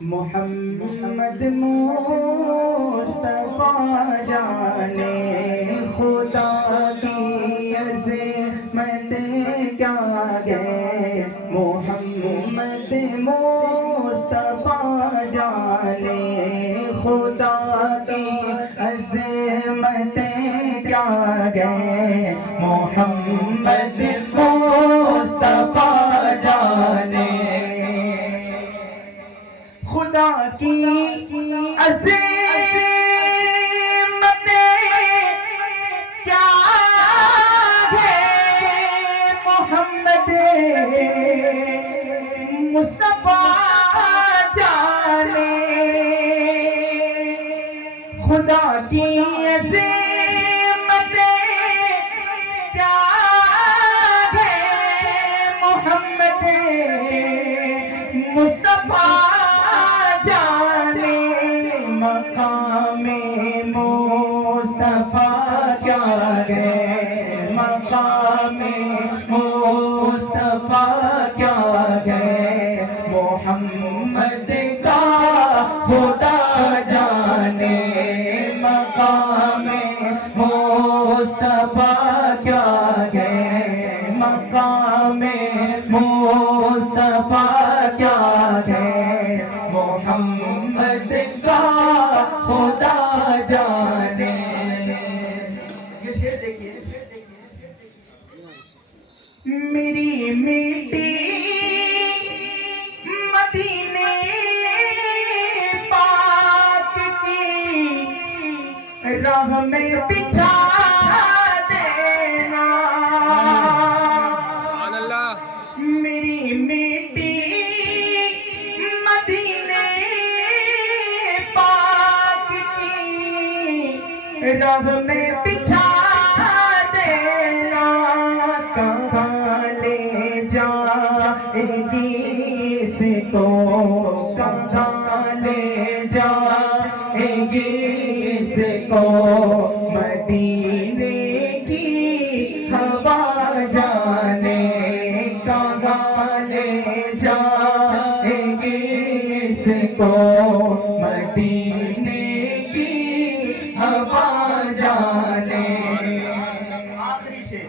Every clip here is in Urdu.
محمد مصطفیٰ جانے خدا کی عظمت کیا ہے، محمد مصطفیٰ جانے خدا کی عظمت کیا ہے، محمد مصطفیٰ جانے خدا کی عظمت کیا ہے، محمد مصطفیٰ جانے خدا کی عظمت کیا ہے، محمد مصطفیٰ مقام مصطفیٰ کیا ہے، مقام مصطفیٰ کیا ہے، محمد کا خدا جانے مقام مصطفیٰ کیا ہے، مقام مصطفیٰ کیا ہے، محمد کا خدا جانے۔ یہ شعر دیکھیے، میری مٹی مدینے پاک کی راہ میں بچھا دینا، میری مٹی مدینے پاک کی راہ میں بچھا دینا، کہاں لے جائے گی اس کو، کہاں لے جائے گی اس کو، مدینے کی ہوا جانے، کہاں لے جائے گی اس کو، مدینے کی ہوا جانے۔ آخری شعر،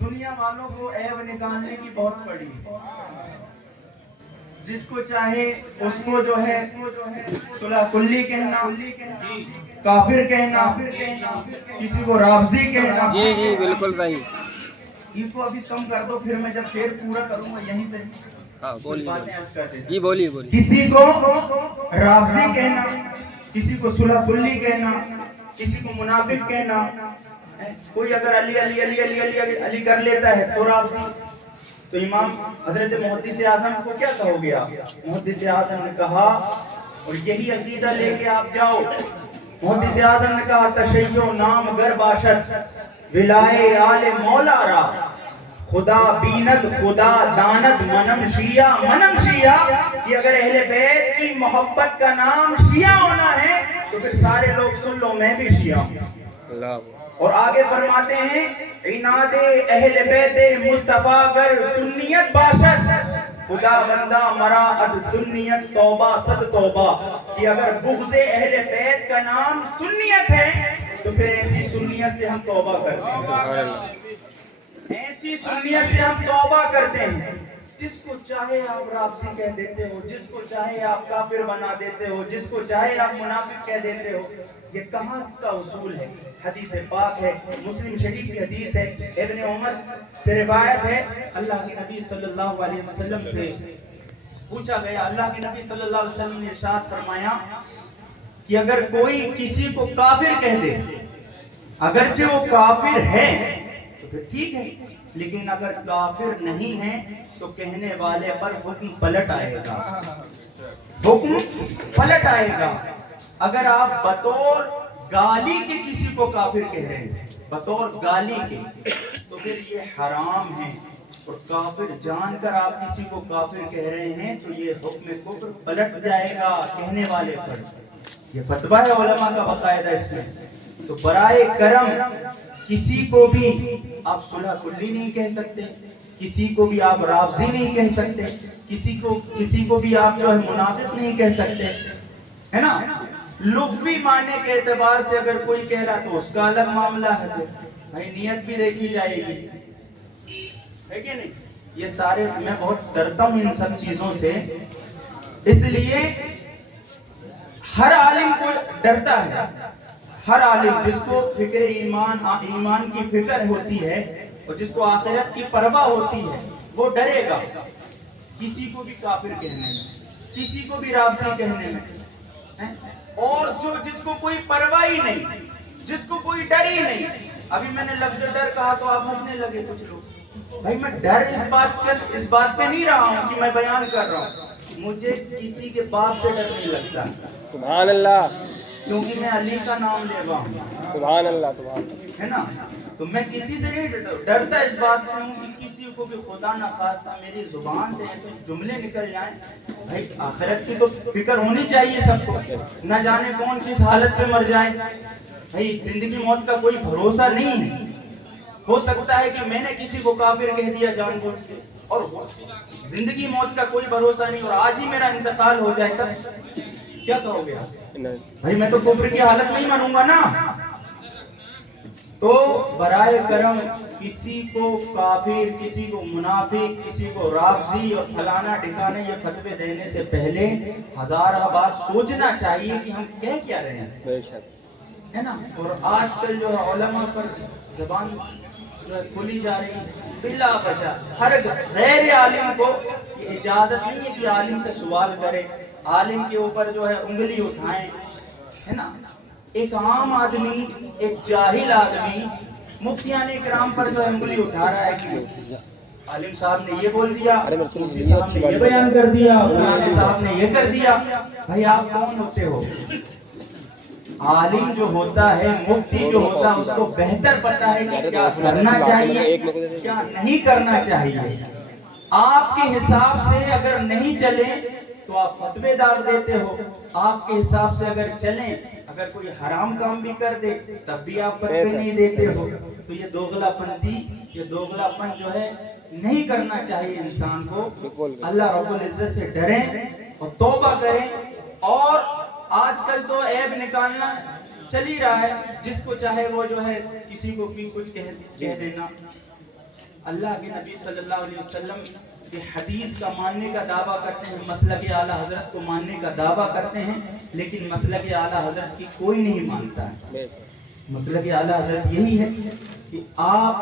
دنیا والوں کو عیب نکالنے کی بہت پڑی، جس کو چاہے اس کو جو ہے صلح کلی کہنا، کافر کہنا، کسی کو رافضی کہنا۔ جی جی بالکل صحیح۔ ان کو ابھی کم کر دو، پھر میں جب شعر پورا کروں گا یہیں سے جی بولیے بولیے۔ کسی کو رافضی کہنا، کسی کو صلح کلی کہنا، کسی کو منافق کہنا، کوئی اگر علی علی علی علی علی علی کر لیتا ہے تو رافضی۔ تو امام حضرت محدث اعظم کو کیا کہو گے آپ؟ محدث اعظم نے کہا، اور یہی عقیدہ لے کے آپ جاؤ، محدث اعظم نے کہا تشیع نام گر باشد ولائے آل مولا را، خدا بیند خدا داند منم شیعہ منم شیعہ، کہ اگر اہل بیت کی محبت کا نام شیعہ ہونا ہے تو پھر سارے لوگ سن لو میں بھی شیعہ ہوں۔ اور آگے فرماتے ہیں عناد اہل بیت مصطفیٰ گر سنیت باشد، خدا بندہ مراعد سنیت توبہ صد توبہ، کہ اگر بغض اہل بیت کا نام سنیت ہے تو پھر ایسی سنیت سے ہم توبہ کرتے ہیں، ایسی سنیت سے ہم توبہ کرتے ہیں۔ جس کو چاہے آپ رافضی کہہ دیتے ہو، جس کو چاہے آپ کافر بنا دیتے ہو، جس کو چاہے آپ منافق کہہ دیتے ہو، یہ کہاں کا اصول ہے؟ حدیث پاک ہے، مسلم شریف کی حدیث ہے، ابن عمر سے روایت ہے، اللہ کے نبی صلی اللہ علیہ وسلم سے پوچھا گیا، اللہ کے نبی صلی اللہ علیہ وسلم نے ارشاد فرمایا کہ اگر کوئی کسی کو کافر کہہ دے، اگرچہ وہ کافر ہے تو پھر ٹھیک ہے، لیکن اگر کافر نہیں ہے تو کہنے والے پر حکم پلٹ آئے گا، حکم پلٹ آئے گا۔ اگر آپ بطور گالی کے کسی کو کافر کہہ رہے ہیں، بطور گالی کے، تو پھر یہ حرام ہے، اور کافر جان کر آپ کسی کو کافر کہہ رہے ہیں تو یہ حکم کفر پلٹ جائے گا کہنے والے پر۔ یہ فتویٰ ہے علماء کا باقاعدہ اس میں۔ تو برائے کرم کسی کو بھی آپ صلح کلی نہیں کہہ سکتے، کسی کو بھی آپ رافضی نہیں کہہ سکتے، کسی کو بھی آپ جو ہے منافق نہیں کہہ سکتے، ہے نا؟ لغوی معنی کے اعتبار سے اگر کوئی کہہ رہا تو اس کا الگ معاملہ ہے، تو بھائی نیت بھی دیکھی جائے گی، ہے کہ نہیں؟ یہ سارے میں بہت ڈرتا ہوں ان سب چیزوں سے، اس لیے ہر عالم کو ڈرتا ہے، ہر عالم جس کو فکر ایمان کی فکر ہوتی ہے اور جس کو آخرت کی پرواہ ہوتی ہے وہ ڈرے گا کسی کو بھی کافر کہنے میں، کسی کو بھی رافضی کہنے میں، اور جس کو کوئی پرواہ ہی نہیں، جس کو کوئی ڈر ہی نہیں۔ ابھی میں نے لفظ ڈر کہا تو آپ ہنسنے لگے کچھ لوگ، بھائی میں ڈر اس بات پہ نہیں رہا ہوں کہ میں بیان کر رہا ہوں، مجھے کسی کے باپ سے ڈر نہیں لگتا، سبحان اللہ، کیونکہ میں علی کا نام لے رہا ہوں، سبحان اللہ، سبحان اللہ، ہے نا؟ تو میں کسی سے نہیں ڈرتا، اس بات سے ہوں کہ کسی کو بھی خدا نہ خواستہ میری زبان سے ایسے جملے نکل جائیں، بھائی آخرت کی تو فکر ہونی چاہیے سب کو، نہ جانے کون کس حالت پہ مر جائے، بھائی زندگی موت کا کوئی بھروسہ نہیں ہے، ہو سکتا ہے کہ میں نے کسی کو کافر کہہ دیا جان بوجھ کے، اور زندگی موت کا کوئی بھروسہ نہیں، اور آج ہی میرا انتقال ہو جائے تب کیا کرو گے آپ؟ بھائی میں تو کفر کی حالت میں ہی مروں گا نا۔ تو برائے کرم کسی کو کافر، کسی کو منافق، کسی کو رافضی اور فلانا ٹھکانے یہ فتوے دینے سے پہلے ہزارہ بار سوچنا چاہیے کہ ہم کہہ کیا رہے ہیں، ہے نا؟ اور آج کل جو ہے علماء پر زبان جو ہے کھلی جا رہی ہے بلا وجہ، ہر غیر عالم کو یہ اجازت نہیں ہے کہ عالم سے سوال کرے، عالم کے اوپر جو ہے انگلی اٹھائیں، ہے نا؟ ایک عام آدمی، ایک جاہل آدمی مفتیان کرام پر جو انگلی اٹھا رہا ہے کہ عالم صاحب نے یہ بول دیا، مفتی صاحب نے یہ بیان کر دیا، مولانا صاحب نے یہ کر دیا۔ بھائی آپ کون ہوتے ہو؟ عالم جو ہوتا ہے، مفتی جو ہوتا ہے، اس کو بہتر پتا ہے کہ کیا کرنا چاہیے کیا نہیں کرنا چاہیے۔ آپ کے حساب سے اگر نہیں چلے تو آپ فتوے دار دیتے ہو، آپ کے حساب سے اگر چلیں، اگر کوئی حرام کام بھی کر دے تب بھی آپ فتوے نہیں دیتے ہو۔ تو یہ دوغلا پنتی، یہ دوغلا پن جو ہے نہیں کرنا چاہیے انسان کو۔ اللہ رب العزت سے ڈریں اور توبہ کریں، اور آج کل تو عیب نکالنا چل ہی رہا ہے، جس کو چاہے وہ جو ہے کسی کو بھی کچھ کہہ دینا۔ اللہ کے نبی صلی اللہ علیہ وسلم کی حدیث کا ماننے کا دعویٰ کرتے ہیں، مسلک اعلیٰ حضرت کو ماننے کا دعویٰ کرتے ہیں، لیکن مسلک اعلیٰ حضرت کی کوئی نہیں مانتا ہے۔ مسلک اعلیٰ حضرت یہی ہے کہ آپ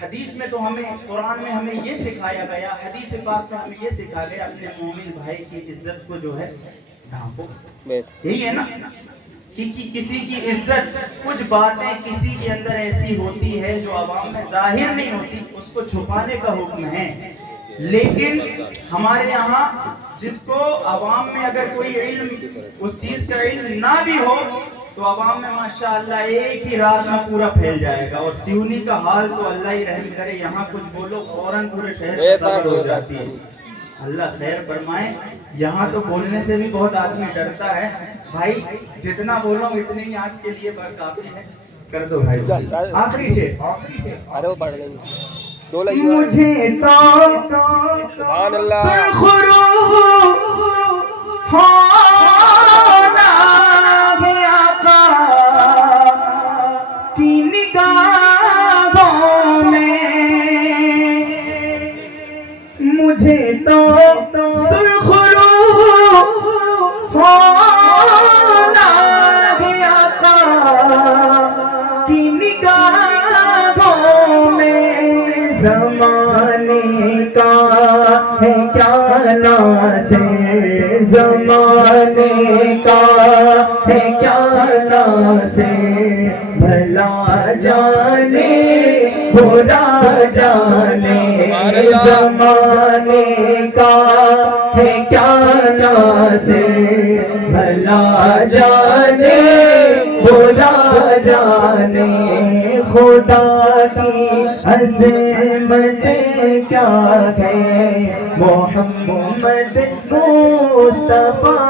حدیث میں تو ہمیں، قرآن میں ہمیں یہ سکھایا گیا، حدیث پاک میں ہمیں یہ سکھا گیا اپنے مومن بھائی کی عزت کو جو ہے ڈھانپو، یہی ہے نا؟ کہ کسی کی عزت، کچھ باتیں کسی کے اندر ایسی ہوتی ہے جو عوام میں ظاہر نہیں ہوتی، اس کو چھپانے کا حکم ہے، لیکن ہمارے یہاں جس کو عوام میں اگر کوئی علم، اس چیز کا علم نہ بھی ہو تو عوام میں ماشاءاللہ ایک ہی رات میں پورا پھیل جائے گا، اور سیونی کا حال تو اللہ ہی رحم کرے، یہاں کچھ بولو فوراً پورے شہر میں خبر ہو جاتی ہے۔ اللہ خیر فرمائے، یہاں تو بولنے سے بھی بہت آدمی ڈرتا ہے، بھائی جتنا بولو اتنے ہی آج کے لیے بس کافی ہے، کر دو بھائی آخری شعر۔ ارے وہ پڑھ لیں مجھے تو سبحان اللہ، سرخرو ہونا ہے آقا کی نگاہوں میں، مجھے تو سرخرو ہونا ہے آقا کی نگاہوں میں، زمانے کا ہے کیا ناصر، زمانے کا ہے کیا ناصر، بھلا جانے برا جانے، زمانے کا ہے کیا ناصر، بھلا جانے برا جانے، خدا کی عظمت کیا ہے، محمد مصطفیٰ